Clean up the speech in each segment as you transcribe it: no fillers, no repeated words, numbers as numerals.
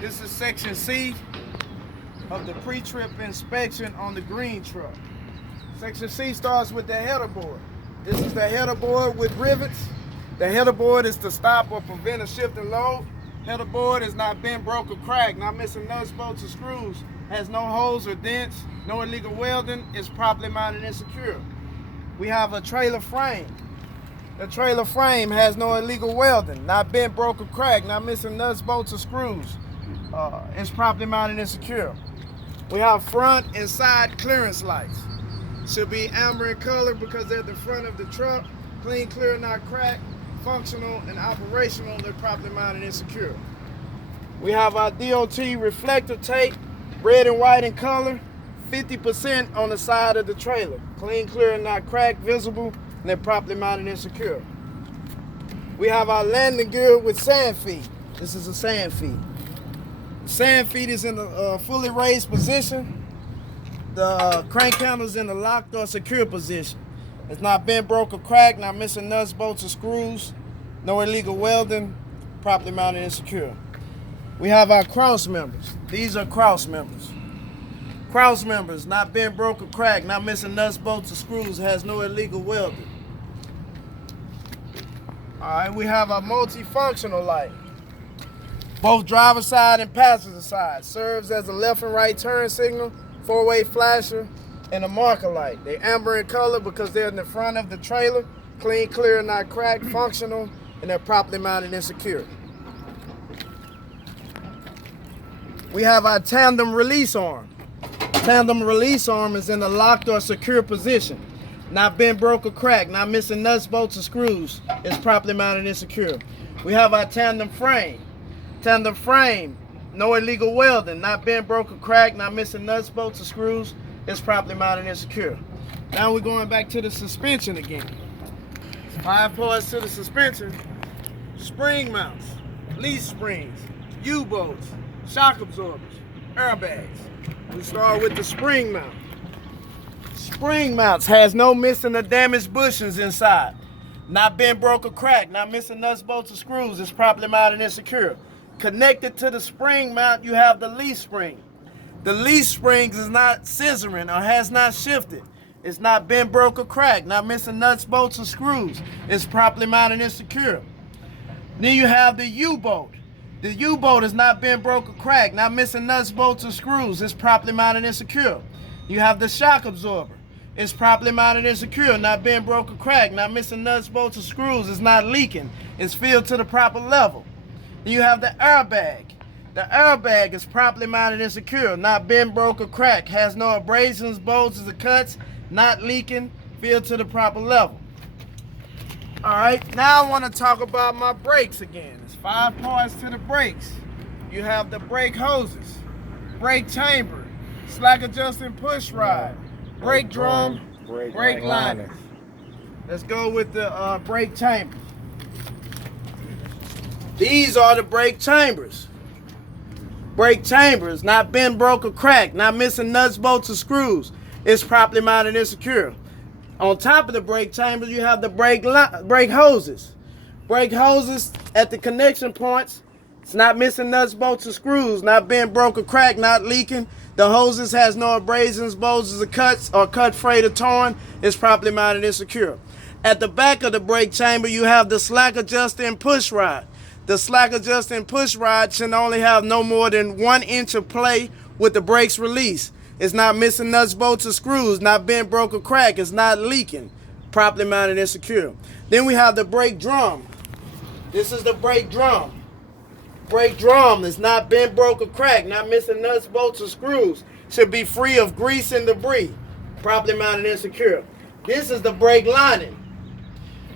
This is section C of the pre-trip inspection on the green truck. Section C starts with the header board. This is the header board with rivets. The header board is to stop or prevent a shifting load. Header board is not bent, broke, or cracked, not missing nuts, bolts, or screws, has no holes or dents, no illegal welding, is properly mounted and secure. We have a trailer frame. The trailer frame has no illegal welding, not bent, broke, or cracked, not missing nuts, bolts, or screws. It's properly mounted and secure. We have front and side clearance lights. Should be amber in color because they're the front of the truck. Clean, clear, not cracked, functional and operational. They're properly mounted and secure. We have our DOT reflector tape, red and white in color, 50% on the side of the trailer. Clean, clear, and not cracked, visible, and they're properly mounted and secure. We have our landing gear with sand feet. This is a sand feet. Sand feet is in a fully raised position. The crank handle is in the locked or secure position. It's not bent, broke, or cracked, not missing nuts, bolts, or screws, no illegal welding, properly mounted and secure. We have our cross members. These are cross members. Cross members, not bent, broke, or cracked, not missing nuts, bolts, or screws, has no illegal welding. All right, we have our multifunctional light. Both driver side and passenger side. Serves as a left and right turn signal, four-way flasher, and a marker light. They're amber in color because they're in the front of the trailer. Clean, clear, not cracked, functional, and they're properly mounted and secure. We have our tandem release arm. Tandem release arm is in the locked or secure position. Not bent, broke, or cracked, not missing nuts, bolts, or screws. It's properly mounted and secure. We have our tandem frame. Tandem frame, no illegal welding, not bent, broke, or cracked, not missing nuts, bolts, or screws. It's properly mounted and secure. Now we're going back to the suspension again. 5 parts to the suspension. Spring mounts, leaf springs, U-bolts, shock absorbers, airbags. We start with the spring mount. Spring mounts has no missing or damaged bushings inside. Not bent, broke, or cracked, not missing nuts, bolts, or screws. It's properly mounted and secure. Connected to the spring mount, you have the leaf spring. The leaf springs is not scissoring or has not shifted. It's not bent, broke, or cracked, not missing nuts, bolts, or screws. It's properly mounted and secure. Then you have the U-bolt. The U-bolt is not bent, broke, or cracked, not missing nuts, bolts, or screws. It's properly mounted and secure. You have the shock absorber. It's properly mounted and secure, not bent, broke, or cracked, not missing nuts, bolts, or screws. It's not leaking. It's filled to the proper level. Then you have the airbag. The airbag is properly mounted and secure, not bent, broke, or cracked, has no abrasions, bulges, or cuts, not leaking, filled to the proper level. All right, now I want to talk about my brakes again. There's 5 parts to the brakes. You have the brake hoses, brake chamber, slack adjusting push rod, brake drum, brake liners. Let's go with the brake chamber. These are the brake chambers. Brake chambers, not bent, broke, or cracked, not missing nuts, bolts, or screws. It's properly mounted and secure. On top of the brake chambers, you have the brake hoses. Brake hoses at the connection points. It's not missing nuts, bolts, or screws, not bent, broke, or cracked, not leaking. The hoses has no abrasions, bulges, or cuts, or cut, frayed, or torn. It's properly mounted and secure. At the back of the brake chamber, you have the slack adjusting push rod. The slack adjusting push rod should only have no more than 1 inch of play with the brakes release. It's not missing nuts, bolts, or screws, not bent, broke, or cracked. It's not leaking. Properly mounted and secure. Then we have the brake drum. This is the brake drum. Brake drum is not bent, broke, or cracked, not missing nuts, bolts, or screws. Should be free of grease and debris. Properly mounted and secure. This is the brake lining.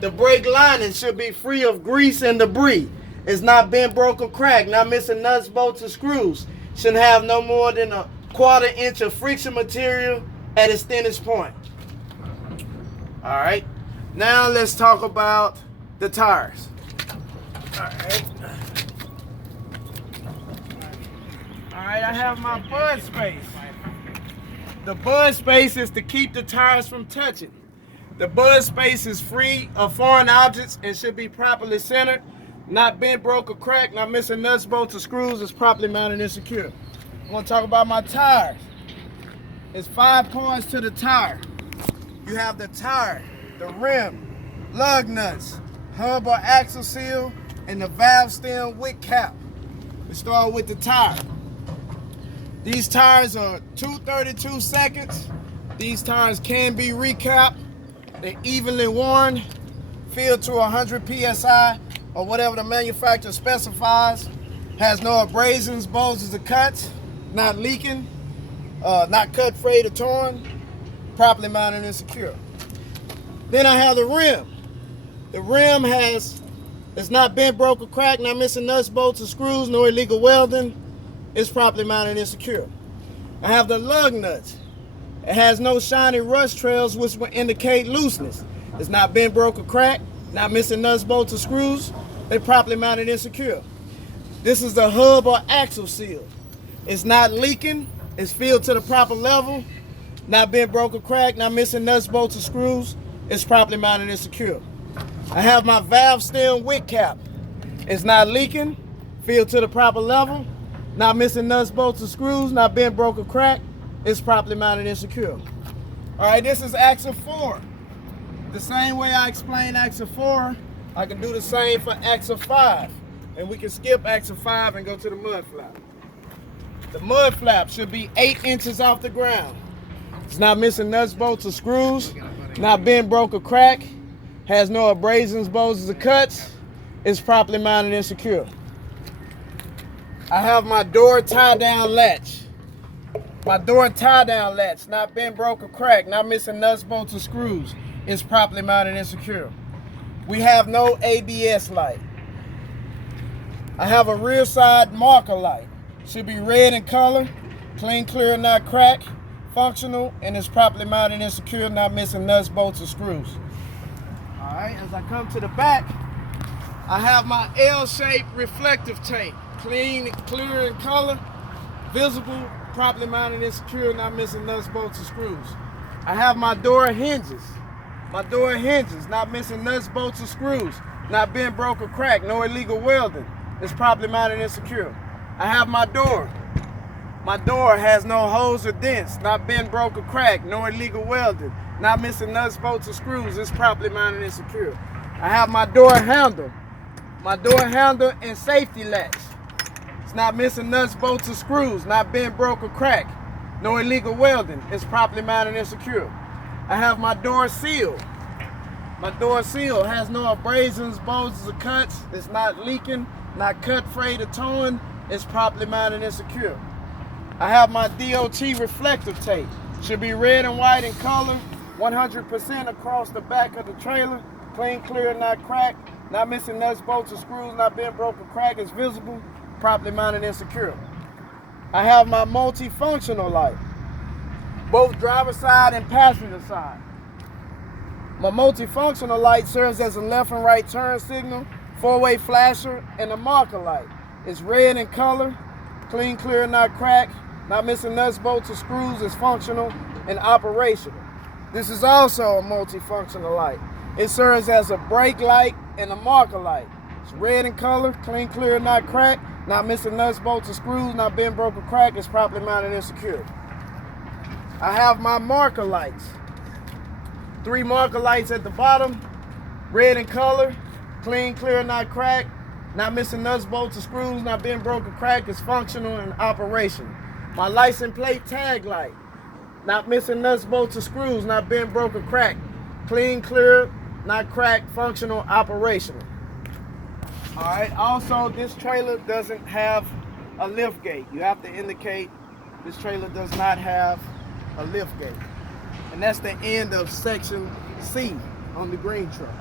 The brake lining should be free of grease and debris. It's not bent, broke, or cracked, not missing nuts, bolts, or screws. Shouldn't have no more than a 1/4 inch of friction material at its thinnest point. All right, now let's talk about the tires. All right. All right, I have my bud space. The bud space is to keep the tires from touching. The bud space is free of foreign objects and should be properly centered. not bent, broke, or cracked, not missing nuts, bolts, or screws, is properly mounted and secure. I'm gonna talk about my tires. It's 5 parts to the tire. You have the tire, the rim, lug nuts, hub or axle seal, and the valve stem wick cap. We start with the tire. These tires are 232 seconds. These tires can be recapped. They're evenly worn, filled to 100 PSI or whatever the manufacturer specifies. Has no abrasions, bulges, or cuts, not leaking, not cut, frayed, or torn, properly mounted and secure. Then I have the rim. The rim it's not bent, broke, or cracked, not missing nuts, bolts, or screws, no illegal welding. It's properly mounted and secure. I have the lug nuts. It has no shiny rust trails which will indicate looseness. It's not bent, broke, or cracked, not missing nuts, bolts, or screws. They're properly mounted and secure. This is the hub or axle seal. It's not leaking. It's filled to the proper level. Not bent, broke, or cracked, not missing nuts, bolts, or screws. It's properly mounted and secure. I have my valve stem wick cap. It's not leaking, filled to the proper level, not missing nuts, bolts, or screws, not bent, broke, or cracked. It's properly mounted and secure. All right, this is axle 4. The same way I explained axle 4, I can do the same for axle 5. And we can skip axle 5 and go to the mud flap. The mud flap should be 8 inches off the ground. It's not missing nuts, bolts, or screws, not bent, broke, or cracked, has no abrasions, bulges, or cuts. It's properly mounted and secure. I have my door tie-down latch. My door tie-down latch, not bent, broke, or cracked, not missing nuts, bolts, or screws. It's properly mounted and secure. We have no ABS light. I have a rear side marker light. Should be red in color, clean, clear, not cracked, functional, and is properly mounted and secure, not missing nuts, bolts, or screws. All right, as I come to the back, I have my L-shaped reflective tape. Clean, clear in color, visible, properly mounted and secure, not missing nuts, bolts, or screws. I have my door hinges. My door hinges, not missing nuts, bolts, or screws, not bent, broke, or cracked, no illegal welding. It's properly mounted and secure. I have my door. My door has no holes or dents, not bent, broke, or cracked, no illegal welding, not missing nuts, bolts, or screws. It's properly mounted and secure. I have my door handle. My door handle and safety latch. It's not missing nuts, bolts, or screws, not bent, broke, or cracked, no illegal welding. It's properly mounted and secure. I have my door seal. My door seal has no abrasions, bulges, or cuts. It's not leaking, not cut, frayed, or torn. It's properly mounted and secure. I have my DOT reflective tape. Should be red and white in color, 100% across the back of the trailer. Clean, clear, not cracked, not missing nuts, bolts, or screws, not bent, broke, or cracked. It's visible, properly mounted and secure. I have my multifunctional light, both driver side and passenger side. My multifunctional light serves as a left and right turn signal, 4-way flasher, and a marker light. It's red in color, clean, clear, not cracked, not missing nuts, bolts, or screws. Is functional and operational. This is also a multifunctional light. It serves as a brake light and a marker light. It's red in color, clean, clear, not cracked, not missing nuts, bolts, or screws, not bent, broke, or cracked. It's properly mounted and secured. I have my marker lights. 3 marker lights at the bottom, red in color, clean, clear, not cracked, not missing nuts, bolts, or screws, not bent, broke, or cracked. Is functional and operational. My license plate tag light, not missing nuts, bolts, or screws, not bent, broke, or cracked, clean, clear, not cracked, functional, operational. All right, also this trailer doesn't have a lift gate. You have to indicate this trailer does not have a lift gate. And that's the end of section C on the green truck.